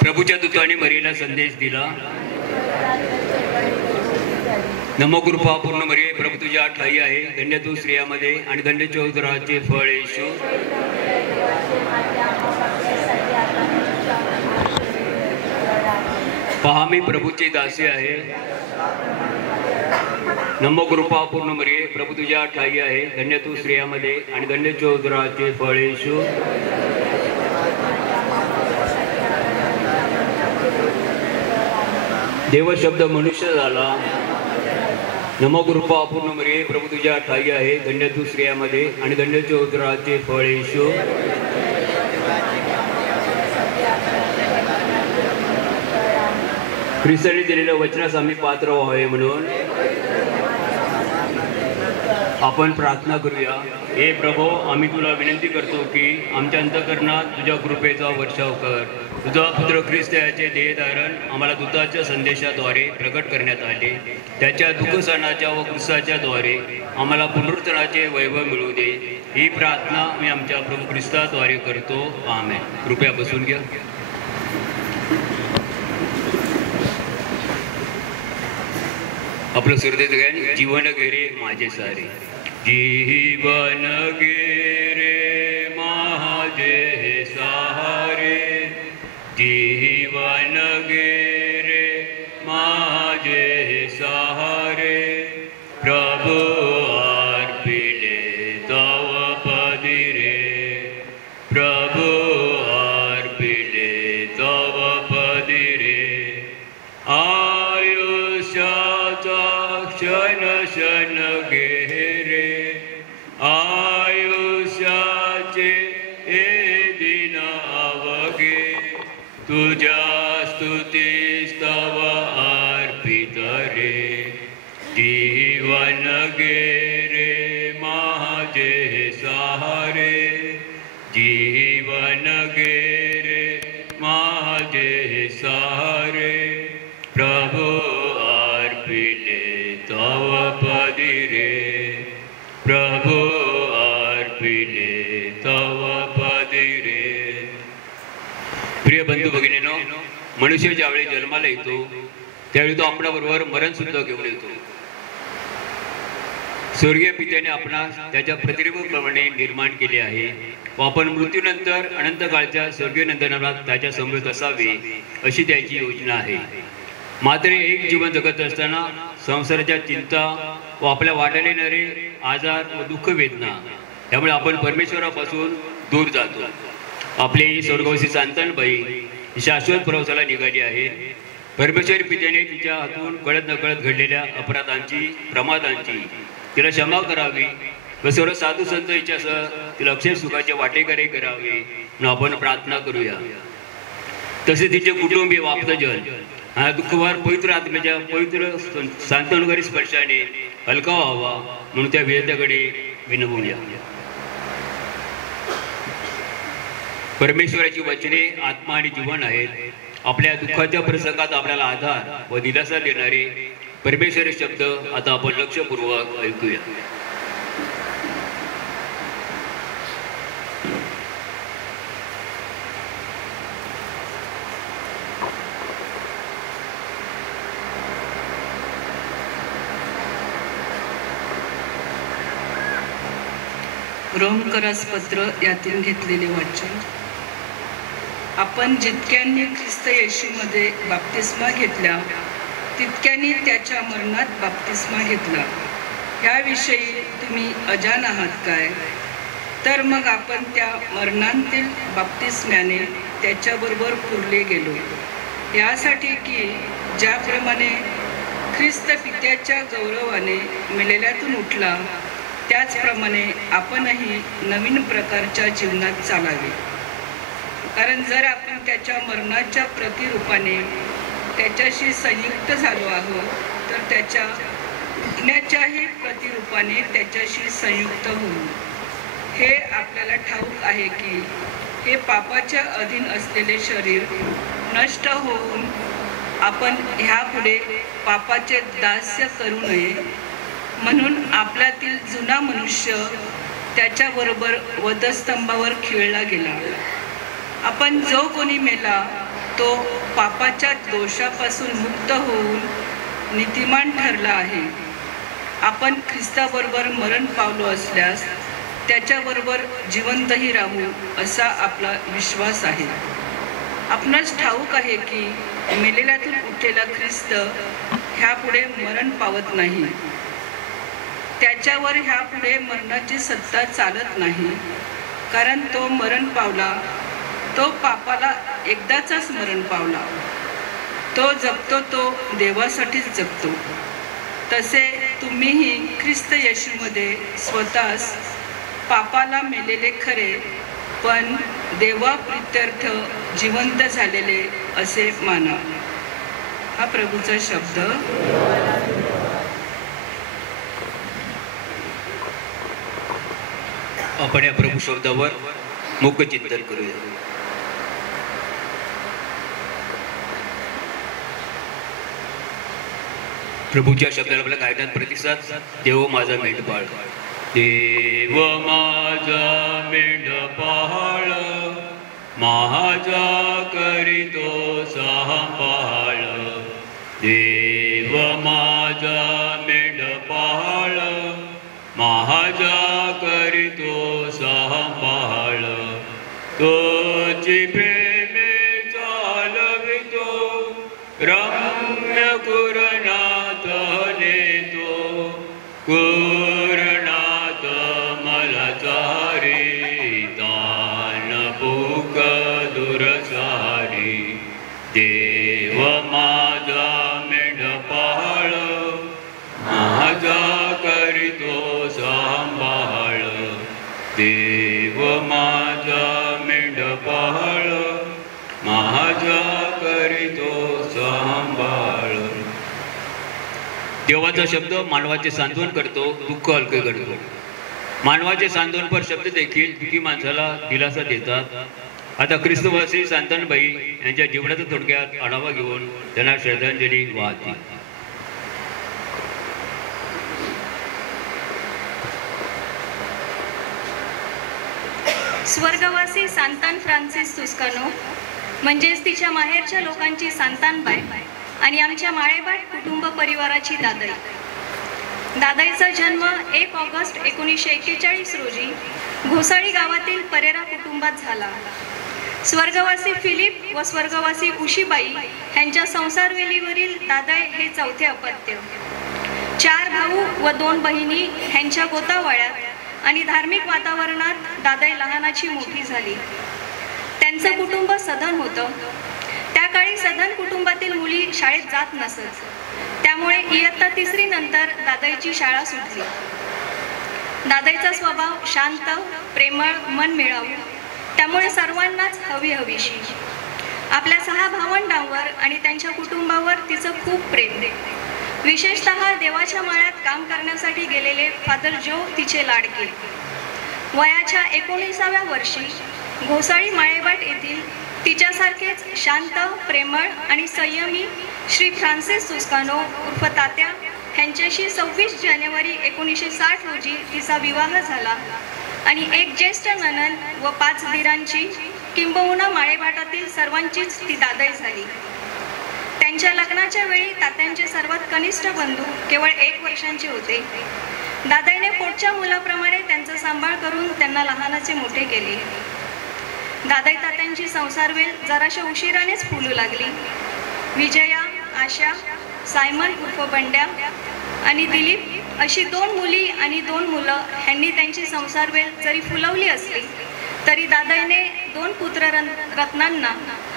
प्रभूच्या दूताने मरीला संदेश दिला, नमो कृपा पूर्ण मरिये, प्रभू तुझ्या ठाई आहे, धन्य तू स्त्रियामध्ये आणि धन्य उदराचे फळ येशू. पहा मी प्रभूची दासी आहे, नमो कृपा पूर्ण मरिये, प्रभू तुझ्या ठाई आहे, धन्य तू स्त्रियामध्ये आणि धन्य उदराचे फळ येशू. देव शब्द मनुष्य झाला, नमो कृपा पूर्ण मरिये, प्रभू तुझ्या ठाई आहे, धन्य तू स्त्रियामध्ये आणि धन्य उदराचे फळ येशू. ख्रिस्ताने दिलेल्या वचनास आम्ही पात्र व्हावे म्हणून आपण प्रार्थना करूया. हे प्रभो, आम्ही तुला विनंती करतो की आमच्या अंतःकरणात तुझ्या कृपेचा वर्षाव कर. तुझा पुत्र ख्रिस्त याचे देहधारण आम्हाला दूताच्या संदेशाद्वारे प्रकट करण्यात आले. त्याच्या दुःखसणाच्या व क्रिस्ताच्या द्वारे आम्हाला पुनरुत्थानाचे वैभव मिळू दे. ही प्रार्थना मी आमच्या प्रभू ख्रिस्ताद्वारे करतो. आमेन. कृपया बसून घ्या. आपलं सुरतेचं गायन, जीवन गेरे माझे सारे. जीवन गेरे माझे सहारे, जीवन गेरे माझे सहारे, प्रभु अर्पिले तव पदी रे, प्रभु अर्पिले तव पदी रे. आयुष्याचा क्षण क्षण गेरे, आयुष्याचे ए दिन अवघे, तुझ्या स्तुतीस तव अर्पित रे. जीवन गेरे माझे सहारे, जीवन गेरे माझे सहारे, प्रभु अर्पिले तव पदी रे, प्रभु अर्पिले तव पदी रे. प्रिय बंधू भगिनीनो, मनुष्य ज्यावेळी जन्माला येतो त्यावेळी तो आपल्याबरोबर मरण सुद्धा घेऊन येतो. स्वर्गीय पित्याने आपणास त्याच्या प्रतिरूपाप्रमाणे निर्माण केले आहे व आपण मृत्यूनंतर अनंत काळच्या स्वर्गीय नंदनाला त्याच्या समवेत असावे अशी त्याची योजना आहे. मात्र एक जीवन जगत असताना संसाराच्या चिंता व आपल्या वाट्याला येणारे आजार व दुःख वेदना त्यामुळे आपण परमेश्वरापासून दूर जातो. आपली ही स्वर्गवासी संतानबाई शाश्वत प्रवासाला निघाली आहे. परमेश्वर पित्याने तिच्या हातून कळत नकळत घडलेल्या अपराधांची, प्रमादांची तिला क्षमा करावी व सर्व साधू संत हिच्यासह तिला अक्षय सुखाचे वाटेकरी करावे म्हणून आपण प्रार्थना करूया. तसे तिचे कुटुंबीय वाप्तजन हा दुःखभार पवित्र आत्म्याच्या पवित्र सांत्वनकारी स्पर्शाने हलका व्हावा म्हणून त्या विजेत्याकडे विनवूया. परमेश्वराची वचने आत्मा आणि जीवन आहेत. आपल्या दुःखाच्या प्रसंगात आपल्याला आधार व दिलासा देणारे परमेश्वर शब्द आता आपण लक्षपूर्वक ऐकूया. रोमकरास पत्र यातून घेतलेले वाचन. आपण जितक्यांनी ख्रिस्त येशूमध्ये बाप्तिस्मा घेतला तितक्यांनी त्याच्या मरणात बाप्तिस्मा घेतला. याविषयी तुम्ही अजान आहात काय? तर मग आपण त्या मरणांतील बाप्तिस्म्याने त्याच्याबरोबर पुरले गेलो, यासाठी की ज्याप्रमाणे ख्रिस्त पित्याच्या गौरवाने मेलेल्यातून उठला त्याचप्रमाणे आपणही नवीन प्रकारच्या जीवनात चालावे. कारण जर आपण त्याच्या मरणाच्या प्रतिरूपाने त्याच्याशी संयुक्त झालो आहोत तर त्याच्या उठण्याच्याही प्रतिरूपाने त्याच्याशी संयुक्त होऊ. हे आपल्याला ठाऊक आहे की हे पापाच्या अधीन असलेले शरीर नष्ट होऊन आपण ह्यापुढे पापाचे दास्य करू नये म्हणून आपल्यातील जुना मनुष्य त्याच्याबरोबर वधस्तंभावर खिळला गेला. आपण जो कोणी मेला तो पापाच्या दोषापासून मुक्त होऊन नीतिमान ठरला आहे. आपण ख्रिस्ताबरोबर मरण पावलो असल्यास त्याच्याबरोबर जिवंतही राहू असा आपला विश्वास आहे. आपणास ठाऊक आहे की मेलेल्यातून उठलेला ख्रिस्त ह्यापुढे मरण पावत नाही. त्याच्यावर ह्यापुढे मरणाची सत्ता चालत नाही, कारण तो मरण पावला तो पापाला एकदाचाच मरण पावला. तो जगतो तो देवासाठीच जगतो. तसे तुम्हीही ख्रिस्त येशूमध्ये स्वतःस पापाला मेलेले खरे पण देवाप्रित्यर्थ जिवंत झालेले असे माना. हा प्रभूचा शब्द. आपण या प्रभू शब्दावर मुख्य चिंतन करूया. प्रभूच्या शब्दाला आपल्या कायद्यात प्रतिसाद. देव माझा मेंढपाळ, देव माझा मेंढपाळ, माझा करीतो सांभाळ. देव माझा मेंढपाळ, माझा करीतो सांभाळ. तोची प्रेमे चालवितो, रम्य कुरणात नेतो. कुरणात मला चारी, तान भूक दुरसारी. देव माझा मेंढपाळ, माझा करीतो सांभाळ. देव माझा मेंढपाळ, माझा करीतो सांभाळ. देवाचा शब्द मानवाचे सांत्वन करतो, दुःख हलके करतो. मानवाचे सांत्वनपर शब्द देखील दुःखी माणसाला दिलासा देतात. आता ख्रिस्तवासी सांतानबाई यांच्या जीवनाचा थोडक्यात आढावा घेऊन त्यांना श्रद्धांजली वाहते. स्वर्गवासी सांतान फ्रान्सिस तुस्कानो म्हणजेच तिच्या माहेरच्या लोकांची सांतानबाई आणि आमच्या माळेबाट कुटुंब परिवाराची दादाई. दादाईचा जन्म 1 ऑगस्ट 1941 रोजी घोसाळी गावातील परेरा कुटुंबात झाला. स्वर्गवासी फिलिप व स्वर्गवासी उशीबाई यांच्या संसारवेलीवरील दादाई हे चौथे अपत्य. 4 भाऊ व 2 बहिणी ह्यांच्या गोतावळ्यात आणि धार्मिक वातावरणात दादाई लहानाची मोठी झाली. त्यांचं कुटुंब सधन होतं. त्या काळी सधन कुटुंबातील मुली शाळेत जात नसत. त्यामुळे इयत्ता 3री नंतर दादाईची शाळा सुटली. दादाईचा स्वभाव शांत, प्रेमळ, मनमिळावू, त्यामुळे सर्वांनाच हवीशी. आपल्या 6 भावंडांवर आणि त्यांच्या कुटुंबावर तिचं खूप प्रेम. विशेषतः देवाच्या माळ्यात काम करण्यासाठी गेलेले फादर जो तिचे लाडके. वयाच्या 19व्या वर्षी घोसाळी माळेबाट येथील तिच्यासारखेच शांत, प्रेमळ आणि संयमी श्री फ्रान्सिस तुस्कानो उर्फ तात्या ह्यांच्याशी 26 जानेवारी 1960 रोजी तिचा विवाह झाला आणि एक ज्येष्ठ नणंद व 5 दीरांची किंबहुना माळेबाटातील सर्वांचीच ती दादाई झाली. त्यांच्या लग्नाच्या वेळी तात्यांचे सर्वात कनिष्ठ बंधू केवळ 1 वर्षांचे होते. दादाईने पोटच्या मुलाप्रमाणे त्यांचा सांभाळ करून त्यांना लहानाचे मोठे केले. दादाई तात्यांची संसारवेल जराशा उशिरानेच फुलू लागली. विजया, आशा, सायमन उर्फ बंड्या आणि दिलीप अशी 2 मुली आणि 2 मुलं ह्यांनी त्यांची संसारवेल जरी फुलवली असली तरी दादाईने 2 पुत्र रत्नांना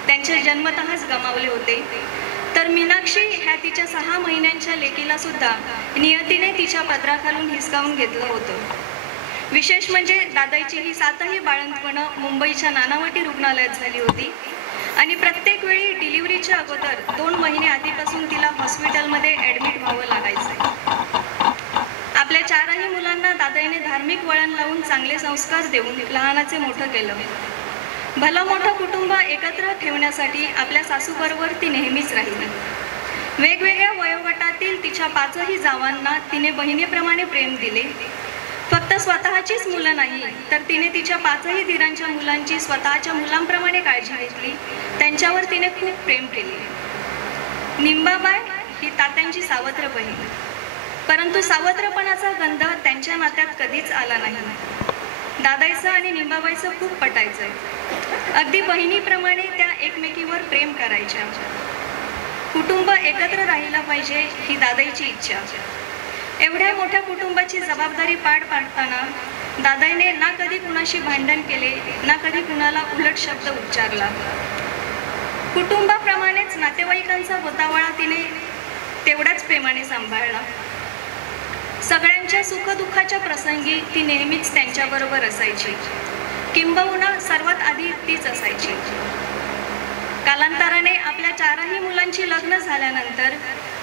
त्यांच्या जन्मतःच गमावले होते. तर मीनाक्षी ह्या तिच्या 6 महिन्यांच्या लेकीला सुद्धा नियतीने तिच्या पदराखालून हिसकावून घेतलं होतं. विशेष म्हणजे दादाईची ही 7ही बाळंतपणं मुंबईच्या नानावटी रुग्णालयात झाली होती आणि प्रत्येक वेळी डिलिव्हरीच्या अगोदर 2 महिने आधीपासून तिला हॉस्पिटलमध्ये ॲडमिट व्हावं लागायचं. धार्मिक वळण लावून चांगले संस्कार देऊन लहानाचे मोठं केलं. भलं मोठं कुटुंब एकत्र ठेवण्यासाठी आपल्या सासूबरोबर ती नेहमीच राहिली. वेगवेगळ्या वयोगटातील तिच्या 5ही जावांना तिने बहिणीप्रमाणे प्रेम दिले. फक्त स्वतःचीच मुलं नाही, तर तिने तिच्या 5ही दिरांच्या मुलांची स्वतःच्या मुलांप्रमाणे काळजी घेतली. त्यांच्यावर तिने खूप प्रेम केले. निंबाबाई ही तात्यांची सावत्र बहीण, परंतु सावत्रपणाचा गंध त्यांच्या नात्यात कधीच आला नाही. दादाईचं आणि निंबाबाईचं खूप पटायचं. अगदी बहिणीप्रमाणे त्या एकमेकीवर प्रेम करायच्या. कुटुंब एकत्र राहिला पाहिजे ही दादाईची इच्छा. एवढ्या मोठ्या कुटुंबाची जबाबदारी पार पाडताना दादाईने ना कधी कुणाशी भांडण केले, ना कधी कुणाला उलट शब्द उच्चारला. कुटुंबाप्रमाणेच नातेवाईकांचा गोतावळा तिने तेवढ्याच प्रेमाने सांभाळला. सगळ्यांच्या सुखदुःखाच्या प्रसंगी ती नेहमीच त्यांच्याबरोबर असायची. किंबहुना सर्वात आधी तीच असायची. कालांतराने आपल्या 4ही मुलांची लग्न झाल्यानंतर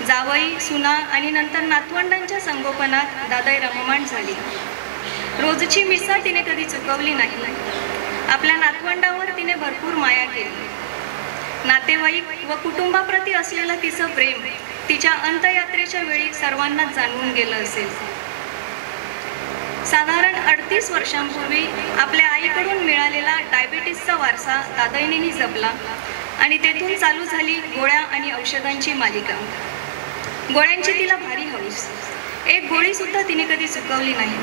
जावई, सुना आणि नंतर नातवंडांच्या संगोपनात दादाई रममाण झाली. रोजची मिसळ तिने कधी चुकवली नाही. आपल्या नातवंडावर तिने भरपूर माया केली. नातेवाईक व कुटुंबाप्रती असलेलं तिचं प्रेम तिच्या अंत्ययात्रेच्या वेळी सर्वांनाच जाणवून गेलं असेल. साधारण 38 वर्षांपूर्वी आपल्या आईकडून मिळालेला डायबिटीसचा वारसा दादाईनेही जपला आणि तेथून चालू झाली गोळ्या आणि औषधांची मालिका. गोळ्यांची तिला भारी हौस. एक गोळी सुद्धा तिने कधी चुकवली नाही.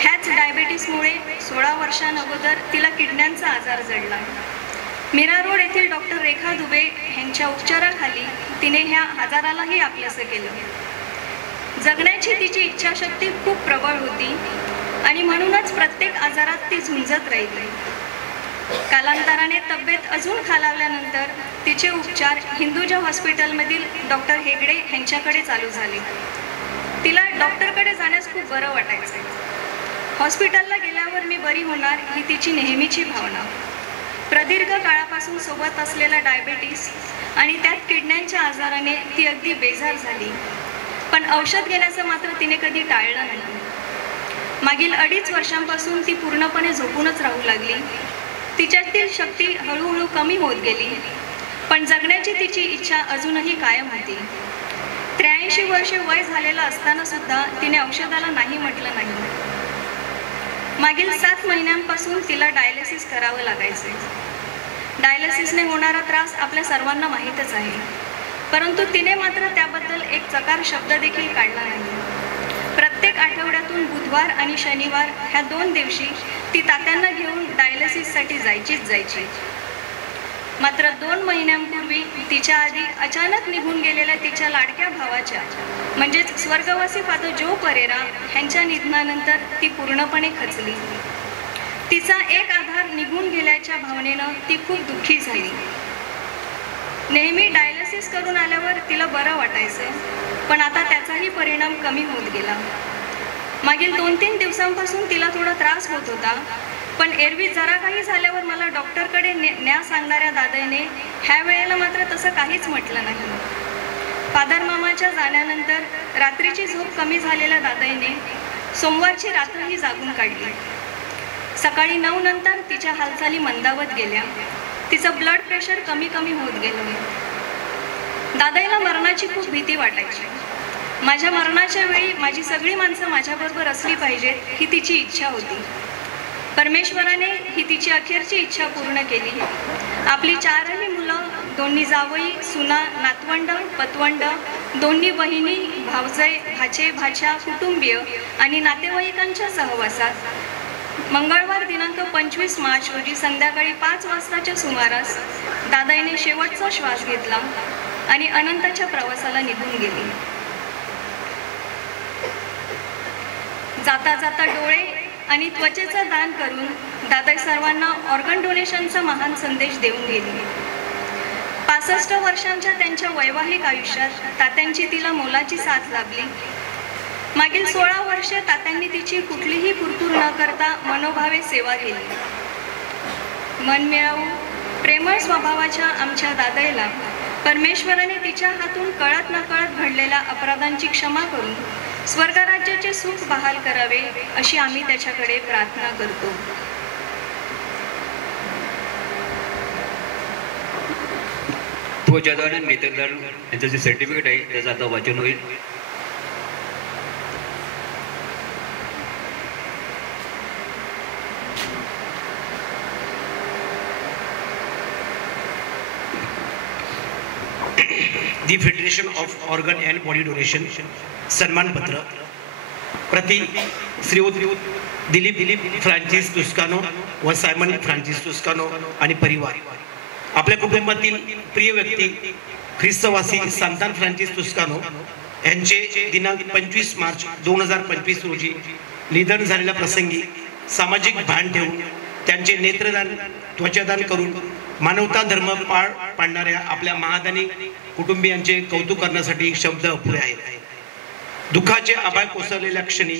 ह्याच डायबिटीसमुळे 16 वर्षांअगोदर तिला किडण्यांचा आजार जडला. मीरा रोड येथील डॉक्टर रेखा दुबे यांच्या उपचाराखाली तिने ह्या आजारालाही आपलंसं केलं. जगण्याची तिची इच्छाशक्ती खूप प्रबळ होती आणि म्हणूनच प्रत्येक आजारात ती झुंजत राहिली. कालांतराने तब्येत अजून खालावल्यानंतर तिचे उपचार हिंदुजा हॉस्पिटलमधील डॉक्टर हेगडे यांच्याकडे चालू झाले. तिला डॉक्टरकडे जाण्यास खूप बरं वाटायचं. हॉस्पिटलला गेल्यावर मी बरी होणार ही तिची नेहमीची भावना. प्रदीर्घ काळापासून सोबत असलेला डायबिटीस आणि त्यात किडण्यांच्या आजाराने ती अगदी बेजार झाली. पण औषध घेण्याचं मात्र तिने कधी टाळलं नाही. मागील 2.5 वर्षांपासून ती पूर्णपणे झोपूनच राहू लागली. तिच्यातील शक्ती हळूहळू कमी होत गेली, पण जगण्याची तिची इच्छा अजूनही कायम होती. 83 वर्षे वय झालेलं असताना सुद्धा तिने औषधाला नाही म्हटलं नाही. मागील 7 महिन्यांपासून तिला डायलिसिस करावं लागायचे. डायलिसिसने होणारा त्रास आपल्या सर्वांना माहीतच आहे, परंतु तिने मात्र त्याबद्दल एक चकार शब्द देखील काढला नाही. प्रत्येक आठवड्यातून बुधवार आणि शनिवार ह्या 2 दिवशी ती तात्यांना घेऊन डायलिसिससाठी जायची. मात्र 2 महिन्यांपूर्वी तिच्या आधी अचानक निघून गेलेल्या तिच्या लाडक्या भावाच्या म्हणजेच स्वर्गवासी फादर जो परेरा ह्यांच्या निधनानंतर ती पूर्णपणे खचली. तिचा एक आधार निघून गेल्याच्या भावनेनं ती खूप दुःखी झाली. नेहमी डायलिसिस करून आल्यावर तिला बरं वाटायचं, पण आता त्याचाही परिणाम कमी होत गेला. मागील 2-3 दिवसांपासून तिला थोडा त्रास होत होता, पण एरवी जरा काही झाल्यावर मला डॉक्टरकडे न्या सांगणाऱ्या दादाईने ह्या वेळेला मात्र तसं काहीच म्हटलं नाही. फादर मामाच्या जाण्यानंतर रात्रीची झोप कमी झालेल्या दादाईने सोमवारची रात्रही जागून काढली. सकाळी 9 नंतर तिच्या हालचाली मंदावत गेल्या. तिचं ब्लड प्रेशर कमी होत गेलं. दादाईला मरणाची खूप भीती वाटायची. माझ्या मरणाच्या वेळी माझी सगळी माणसं माझ्याबरोबर असली पाहिजेत ही तिची इच्छा होती. परमेश्वराने ही तिची अखेरची इच्छा पूर्ण केली. आपली 4ही मुलं, 2 जावई, सुना, नातवंड, पतवंड, 2 बहिणी, भावजय, भाचे, भाच्या, कुटुंबीय आणि नातेवाईकांच्या सहवासात मंगळवार दिनांक 25 मार्च रोजी संध्याकाळी 5 वाजताच्या सुमारास दादाईने शेवटचा श्वास घेतला आणि अनंताच्या प्रवासाला निघून गेली. जाता जाता डोळे आणि त्वचेचं दान करून दादाई सर्वांना ऑर्गन डोनेशनचा महान संदेश देऊन गेली. 65 वर्षांच्या त्यांच्या वैवाहिक आयुष्यात तात्यांची तिला मोलाची साथ लाभली. मागील 16 वर्षे तात्यांनी तिची कुठलीही कुरकुर न करता मनोभावे सेवा केली. मनमिळावू प्रेमळ स्वभावाच्या आमच्या दादाईला परमेश्वराने तिच्या हातून कळत नकळत घडलेल्या अपराधांची क्षमा करून स्वर्गराज्याचे सुख बहाल करावे अशी आम्ही त्याच्याकडे प्रार्थना करतो. ध्वजदान आणि नेत्रदान यांचं जे सर्टिफिकेट आहे त्याचं आता वाचन होईल. The federation of organ and body donation सन्मानपत्र प्रति श्रीयुत दिलीप फ्रान्सिस तुस्कानो व सायमन फ्रान्सिस तुस्कानो आणि परिवार. आपल्या कुटुंबातील प्रिय व्यक्ती ख्रिस्तवासी सांतान फ्रान्सिस तुस्कानो यांचे दिनांक 25 मार्च 2025 रोजी निधन झालेल्या प्रसंगी सामाजिक भान ठेवून त्यांचे नेत्रदान त्वचादान करून मानवता धर्म पाळ पाडणाऱ्या आपल्या महादानी कुटुंबियांचे कौतुक करण्यासाठी शब्द अपुरे आहेत. दुःखाचे आभाळ कोसळलेल्या क्षणी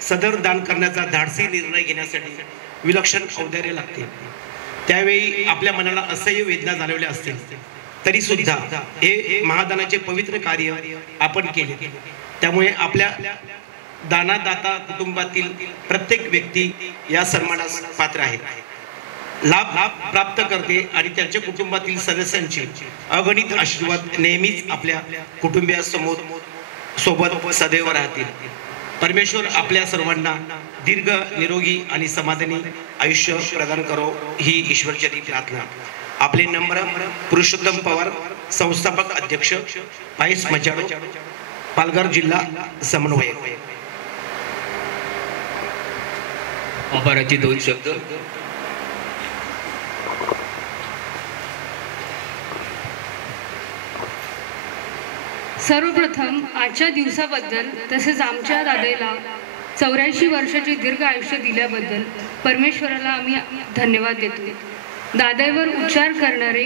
सदर दान करण्याचा धाडसी निर्णय घेण्यासाठी विलक्षण औदार्य लागते. त्यावेळी आपल्या मनाला असह्य वेदना जाणवल्या असतील तरी सुद्धा हे महादानाचे पवित्र कार्य आपण केले. त्यामुळे आपल्या दानादाता कुटुंबातील प्रत्येक व्यक्ती या सन्मानास पात्र आहे. लाभ प्राप्त करते आणि त्यांच्या कुटुंबातील सदस्यांचे अगणित आशीर्वाद नेहमीच आपल्या कुटुंबियांसमोर सोबत सदैव राहतील. परमेश्वर आपल्या सर्वांना दीर्घ निरोगी आणि समाधानी आयुष्य प्रदान करो ही ईश्वरचरणी प्रार्थना. आपले नम्र पुरुषोत्तम पवार, संस्थापक अध्यक्ष, पायस मजाडो, पालघर जिल्हा समन्वयक. आभाराचे 2 शब्द. सर्वप्रथम आजच्या दिवसाबद्दल तसेच आमच्या दादाला 84 वर्षाचे दीर्घ आयुष्य दिल्याबद्दल परमेश्वराला आम्ही धन्यवाद देतो. दादावर उपचार करणारे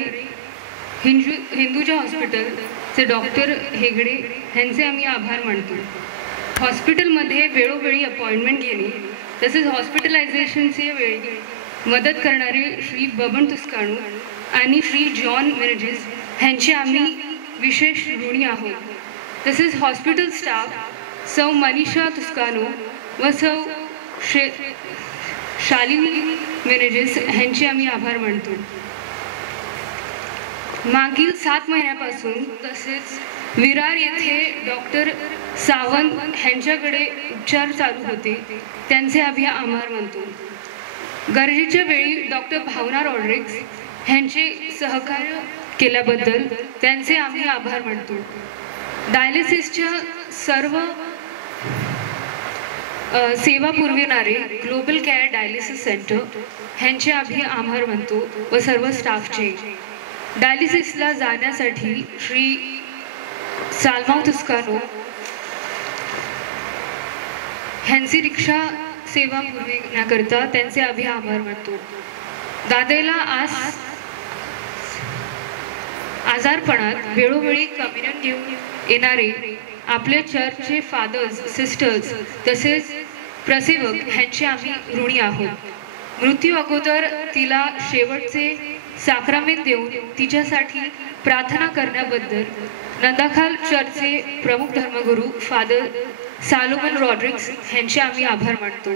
हिंदूजा हॉस्पिटलचे डॉक्टर हेगडे यांचे आम्ही आभार मानतो. हॉस्पिटलमध्ये वेळोवेळी अपॉइंटमेंट घेणे तसेच हॉस्पिटलायझेशनचे वेळी मदत करणारे श्री बबन तुस्काणू आणि श्री जॉन मेनेजेस यांचे आम्ही विशेष ऋणी आहोत. तसेच हॉस्पिटल स्टाफ सौ मनीषा तुस्कानो व सौ शालिनी मेनेजेस यांचे आम्ही आभार मानतो. मागील 7 महिन्यापासून तसेच विरार येथे डॉक्टर सावंत यांच्याकडे उपचार चालू होते, त्यांचे आम्ही आभार मानतो. गरजेच्या वेळी डॉक्टर भावना रॉड्रिक्स यांचे सहकार्य केल्याबद्दल त्यांचे आम्ही आभार मानतो. डायलिसिसच्या सर्व सेवा पुरविणारे ग्लोबल केअर डायलिसिस सेंटर यांचे आम्ही आभार मानतो व सर्व स्टाफचे. डायलिसिसला जाण्यासाठी श्री सालमाव तुस्कानो यांची रिक्षा सेवा पुरविण्याकरता त्यांचे आम्ही आभार मानतो. दादाला आजारपणात वेळोवेळी कम्युनियन घेऊन येणारे आपल्या चर्चचे फादर्स, सिस्टर्स तसेच प्रसेवक यांचे आम्ही ऋणी आहोत. मृत्यू अगोदर तिला शेवटचे साक्रामेंट देऊन तिच्यासाठी प्रार्थना करण्याबद्दल नंदाखाल चर्चचे प्रमुख धर्मगुरू फादर सालोमन रॉड्रिक्स यांचे आम्ही आभार मानतो.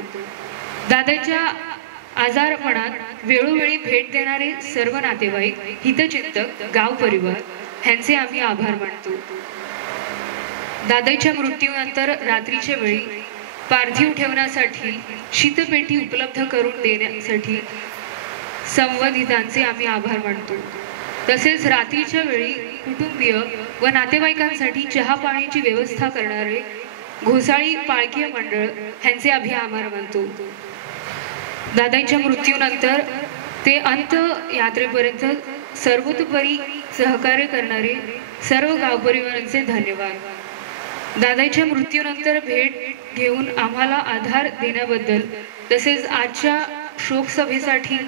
दादाच्या आजारपणात वेळोवेळी भेट देणारे सर्व नातेवाईक, हितचिंतक, गाव परिवार यांचे आम्ही आभार मानतो. दादाच्या मृत्यूनंतर रात्रीच्या वेळी पार्थिव ठेवण्यासाठी शीतपेटी उपलब्ध करून देण्यासाठी संबंधितांचे आम्ही आभार मानतो. तसेच रात्रीच्या वेळी कुटुंबीय व नातेवाईकांसाठी चहा पाण्याची व्यवस्था करणारे घोसाळी पाळकीय मंडळ यांचे आम्ही आभार मानतो. दादाच्या मृत्यूनंतर ते अंत यात्रेपर्यंत सर्वतोपरी सहकार्य करणारे सर्व गावपरिवारांचे धन्यवाद. दादाच्या मृत्यूनंतर भेट घेऊन आम्हाला आधार देण्याबद्दल तसेच आजच्या शोकसभेसाठी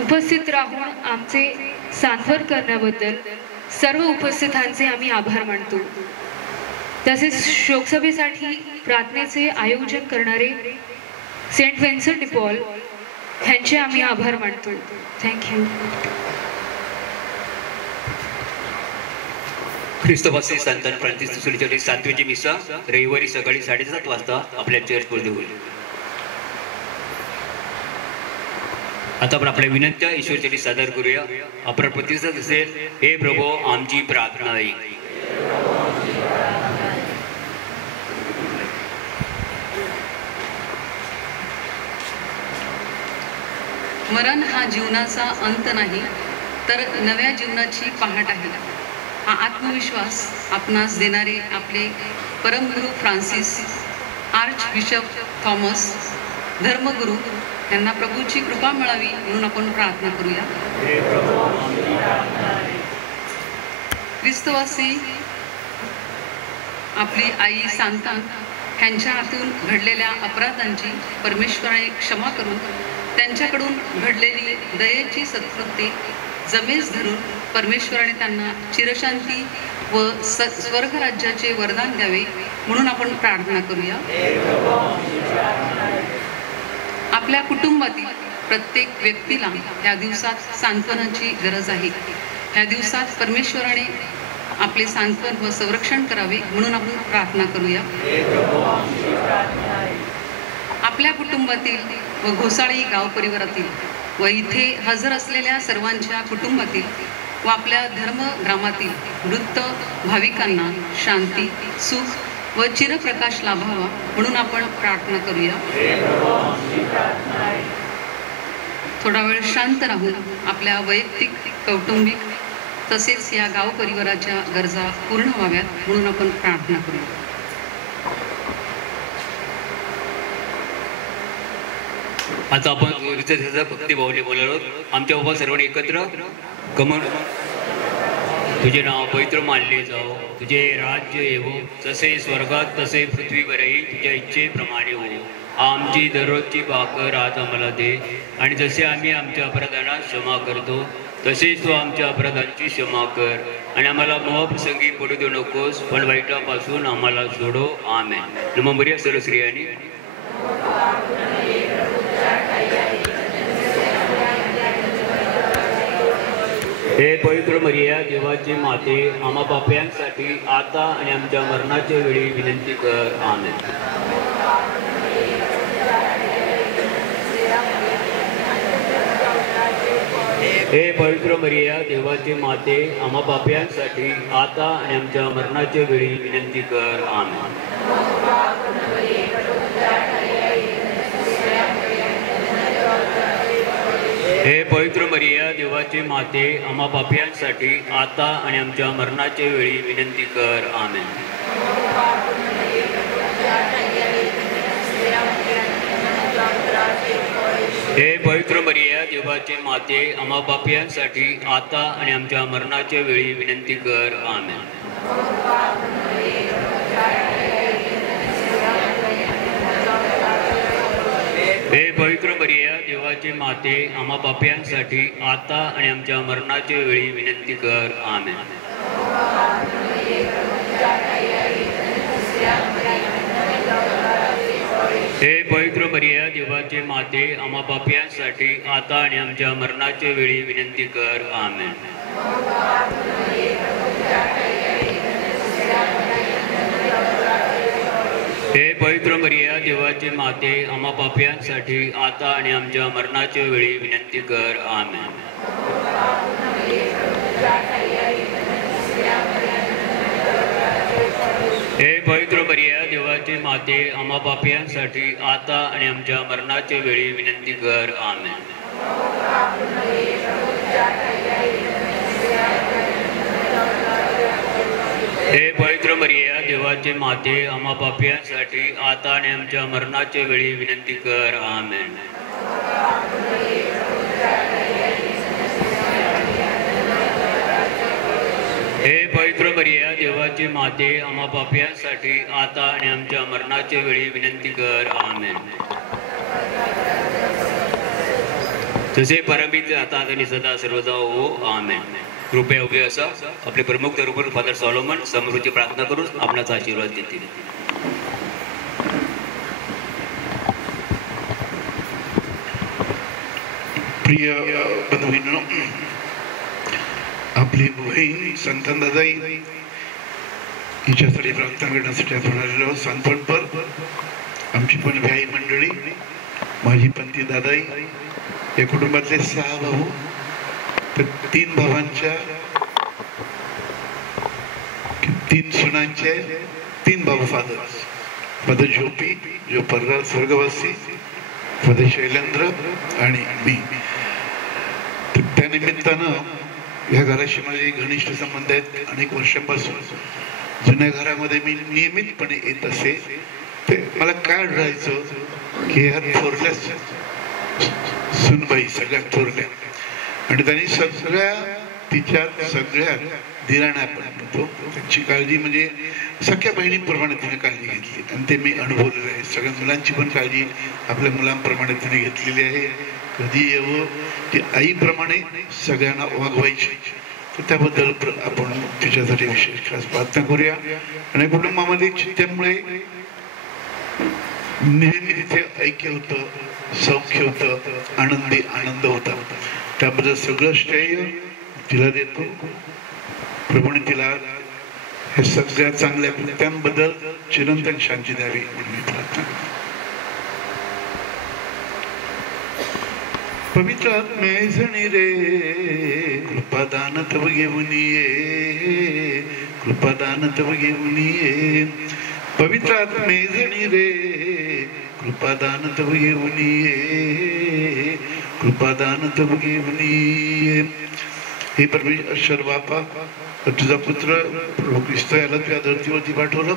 उपस्थित राहून आमचे सांत्वन करण्याबद्दल सर्व उपस्थितांचे आम्ही आभार मानतो. तसेच शोकसभेसाठी प्रार्थनेचे आयोजन करणारे सेंट विन्सेंट डी पॉल यांचे आम्ही आभार मानतो. थँक्यू. ख्रिस्तवासी संतान फ्रान्सिस तुसकानोची 7वीची मिसा रविवारी सकाळी 7:30 वाजता आपल्या चर्चमध्ये होईल. आता आपण आपल्या विनंत्या ईश्वरचरणी सादर करूया. आपला प्रतिसाद असेल, हे प्रभू आमची प्रार्थना ऐक. मरण हा जीवनाचा अंत नाही, तर नव्या जीवनाची पहाट आहे. हा आत्मविश्वास आपणास देणारे आपले परमगुरू फ्रान्सिस, आर्च बिशप थॉमस, धर्मगुरू यांना प्रभूची कृपा मिळावी म्हणून आपण प्रार्थना करूया. ख्रिस्तवासी आपली आई सांतान ह्यांच्या हातून घडलेल्या अपराधांची परमेश्वराने क्षमा करून त्यांच्याकडून घडलेली दयेची सत्कृती जमेस धरून परमेश्वराने त्यांना चिरशांती व स्वर्गराज्याचे वरदान द्यावे म्हणून आपण प्रार्थना करूया. आपल्या कुटुंबातील प्रत्येक व्यक्तीला ह्या दिवसात सांत्वनाची गरज आहे. ह्या दिवसात परमेश्वराने आपले सांत्वन व संरक्षण करावे म्हणून आपण प्रार्थना करूया. आपल्या कुटुंबातील व घोसाळी गाव परिवारातील व इथे हजर असलेल्या सर्वांच्या कुटुंबातील व आपल्या धर्मग्रामातील वृत्त भाविकांना शांती, सुख व चिरप्रकाश लाभावा म्हणून आपण प्रार्थना करूया. थोडा वेळ शांत राहून आपल्या वैयक्तिक, कौटुंबिक तसेच या गाव परिवाराच्या गरजा पूर्ण व्हाव्यात म्हणून आपण प्रार्थना करूया. आता आपण भक्तिभावाने बोलणार आहोत. आमच्या बाबा सर्वांनी एकत्र कमन. तुझे नाव पवित्र मानले जाओ, तुझे राज्य येवो, जसे स्वर्गात तसे पृथ्वीवरही तुझ्या इच्छेप्रमाणे हो. आमची दररोजची भाकर आज आम्हाला दे, आणि जसे आम्ही आमच्या अपराधांना क्षमा करतो तसेच तू आमच्या अपराधांची क्षमा कर, आणि आम्हाला मोहप्रसंगी पडू देऊ नकोस, पण वाईटापासून आम्हाला सोडो. आमेन. नमो मरिया सर्व स्त्रियांनी. हे पवित्र मरिया देवाची माते, आम्हा पाप्यांसाठी आता आणि आमच्या मरणाच्या वेळी विनंती कर. आमेन. हे पवित्र मरिया देवाची माते, आम्हा पाप्यांसाठी आता आणि आमच्या मरणाच्या वेळी विनंती कर. आमेन. हे पवित्र मरिया देवाची माते, आम्हा पाप्यांसाठी आता आणि आमच्या मरणाच्या वेळी विनंती कर. आमेन. हे पवित्र मरिया देवाची माते, आम्हा पाप्यांसाठी आता आणि आमच्या मरणाच्या वेळी विनंती कर. आमेन. हे पवित्र मरिया देवाची माते, आम्हा पाप्यांसाठी आता आणि आमच्या मरणाच्या वेळी विनंती कर. आमेन. हे पवित्र मरिया देवाची माते, आम्हा पाप्यांसाठी आता आणि आमच्या मरणाच्या वेळी विनंती कर. आमेन. हे पवित्र मरिया देवाची माते, आम्हा पाप्यांसाठी आता आणि आमच्या मरणाच्या वेळी विनंती कर. आमेन. हे पवित्र मरिया देवाची माते, आम्हा पाप्यांसाठी आता आणि आमच्या मरणाच्या वेळी विनंती कर. आमेन. हे पवित्र मरिया देवाची माते, आम्हा पाप्यांसाठी आता आणि आमच्या मरणाच्या वेळी विनंती कर. आमेन. हे पवित्र मरिया देवाची माते, आम्हा पाप्यांसाठी आता आणि आमच्या मरणाच्या वेळी विनंती कर. आमेन. तुझे परमित आता आणि सदा सर्वदा हो. आमेन. कृपया उभे असा. आपले प्रमुख दरबार फादर सॉलोमन समृद्धी प्रार्थना करून आपणाचा आशीर्वाद देतील. प्रिय बंधूंनो, आपली बहीण संतान दादाई हिच्यासाठी प्रार्थना करण्यासाठी आपण आलेलो सांत्वनपर आमची पण व्यायी मंडळी, माझी पंथी दादाई, या कुटुंबातले 6 भाऊ, तर 3 भावांच्या 3 सुनांचे 3 भाऊ फादर्स, फादर झोपी जो पररार स्वर्गवासी, फादर शैलेंद्र आणि मी. तर त्या निमित्तानं या घराशी माझे घनिष्ठ संबंध आहेत. अनेक वर्षांपासून जुन्या घरामध्ये मी नियमितपणे येत असे. ते मला काय आढळायचं की ह्या थोरल्या सुनबाई सगळ्यात थोरल्या, आणि त्यांनी सगळ्या तिच्यात सगळ्या दिराण्या आपण म्हणतो त्यांची काळजी म्हणजे सख्या बहिणीप्रमाणे तिने काळजी घेतली, आणि ते मी अनुभवलेलं आहे. सगळ्या मुलांची पण काळजी आपल्या मुलांप्रमाणे तिने घेतलेली आहे. कधी येवं ती आईप्रमाणे सगळ्यांना वागवायची. तर त्याबद्दल आपण तिच्यासाठी विशेष खास प्रार्थना करूया. आणि कुटुंबामध्ये चित्त्यामुळे नेहमी तिथे ऐक्य होतं, सौख्य होतं, आनंदी आनंद होता. त्याबद्दल सगळं श्रेय तिला देतो. प्रभूने तिला हे सगळ्या चांगल्या कृत्यांबद्दल चिरंतन शांती द्यावी म्हणून मी प्रार्थना करतो. पवित्र आत्मे जणी रे कृपादान तव घेऊन ये, कृपादान तव घेऊन ये. पवित्र आत्मे जणी रे कृपादान तव घेऊन ये, कृपादान तव घेऊन ये. हे परमेश्वर बापा, तुझा पुत्र प्रभू ख्रिस्त याला तुझ्या धर्तीवरती पाठवलं.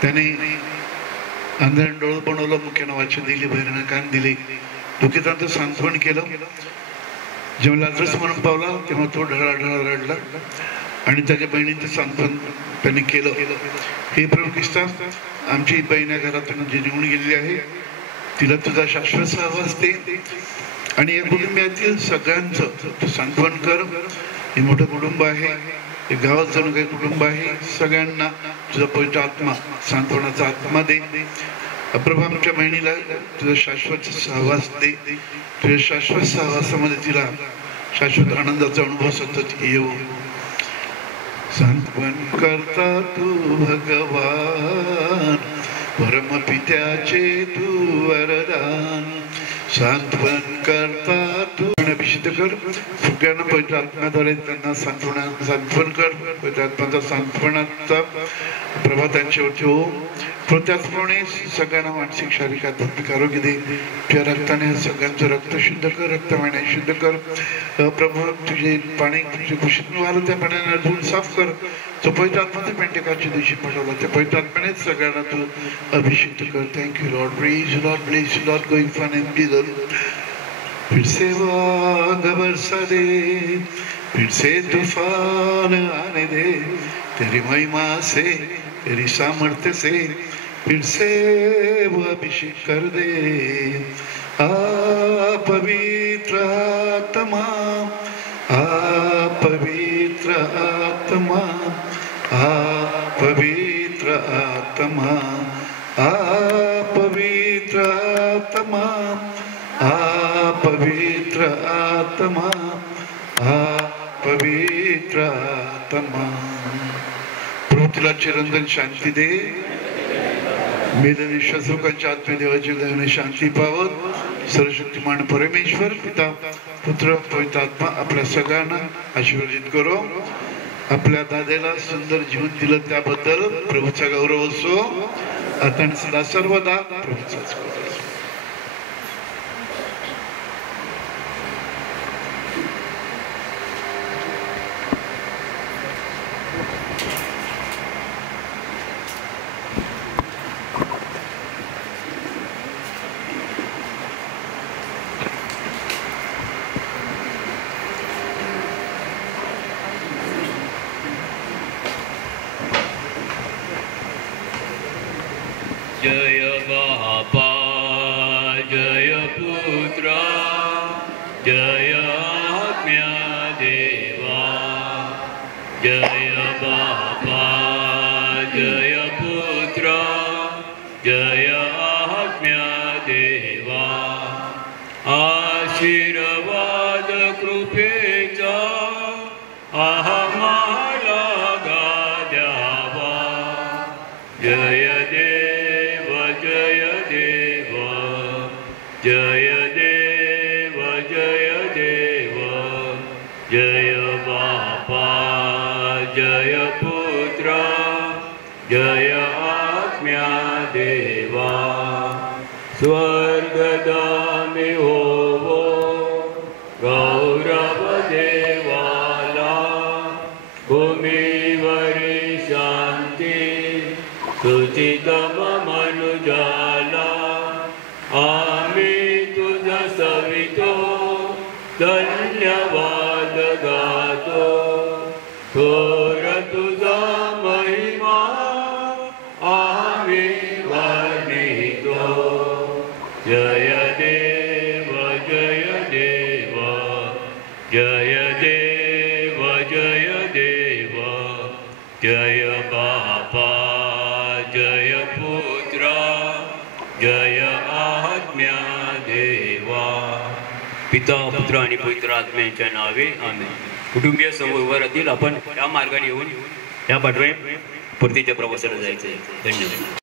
त्याने अंधारानं डोळं बनवलं, मुख्यानं वाचन दिली, बहिरांना कान दिले, दुःखितांचं सांत्वन केलं. जेव्हा लाजरस मरण पावला तेव्हा तो ढळाढळा रडला आणि त्याच्या बहिणीचं सांत्वन त्यांनी केलं. हे प्रभू ख्रिस्ता, आमची बहीण या घरातून जी निघून गेलेली आहे तिला तुझा शाश्वत सहवास दे, आणि या कुटुंबातील सगळ्यांचं तू सांत्वन कर. हे मोठं कुटुंब आहे, हे गावात जणू काही कुटुंब आहे. सगळ्यांना तुझा पवित्र आत्मा, सांत्वनाचा आत्मा दे. प्रभू आमच्या बहिणीला तुझा शाश्वत सहवास दे. तुझ्या शाश्वत सहवासामध्ये तिला शाश्वत आनंदाचा अनुभव सतत येऊ. सांत्वन करता तू भगवान, परमपित्याचे तू वरदान. सांत्वन करता तू अभिषेक कर. सगळ्यांना पवित्र आत्म्याद्वारे त्यांना सांत्वन कर. पवित्र आत्म्याचा सांत्वनाचा प्रभाव त्यांच्यावरती हो. त्याचप्रमाणे सगळ्यांना मानसिक, शारीरिक, आध्यात्मिक आरोग्य दे. तुझ्या रक्ताने सगळ्यांचं रक्त शुद्ध कर, रक्तवाहिन्या शुद्ध कर. प्रभू तुझे पाणी तुझे घोषित वारं त्या पाण्याने धुवून साफ कर. तो पवित्र आत्मा त्या पेंटेकाच्या दिवशी पाठवला, त्या पवित्र आत्म्यानेच सगळ्यांना तू अभिषेक कर. Thank you lord. Praise lord, bless lord, going for him Jesus. फिर से वाग बरसा दे, फिर से तूफान आने दे, तेरी महिमा से, तेरी सामर्थ्य से फिर से वो अभिषेक कर दे. आ पवित्र आत्मा, आ पवित्र आत्मा, आ पवित्र आत्मा, आ पवित्र आत्मा, आ पवित्र आत्मा, आ पवित्र आत्मा. प्रभू तुला चिरंतन शांती दे. मेदन विश्वास लोकांच्या आत्मदेवाची उदयाने शांती पावत. सर्वशक्तिमान परमेश्वर पिता, पुत्र, पवित्र आत्मा आपल्या सगळ्यांना आशीर्वादित करो. आपल्या दादाला सुंदर जीवन दिलं त्याबद्दल प्रभूचा गौरव असो. आता सदा सर्वदा प्रभूचाच गौरव. जय बापा, जय पुत्र, जय आज्ञा देवा. जय बापा, जय पुत्र, जय आज्ञा देवा. आशीर्वाद कृपेचा आम्हाला द्यावा. देव जय देव जय देव जय देव जय बापा जय पुत्र जय आत्म्या देवा स्वर्गदामी होवो गौरव देवाला भूमीवरी शांती सुचितम मनुजाला आम्ही तुझा सवितो धन्यवाद गातो थोर तुझा महिमा आम्ही वर्णितो जय देव जय देव जय देव जय देव जय बापा जय पुत्र जय आत्म्या देवा पिता पुत्र आणि पवित्र आत्म्याच्या नावे आमेन. कुटुंबीय समूहातील आपण या मार्गाने येऊन या पाठवे परतीच्या प्रवासाला जायचं आहे. धन्यवाद.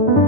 आहे.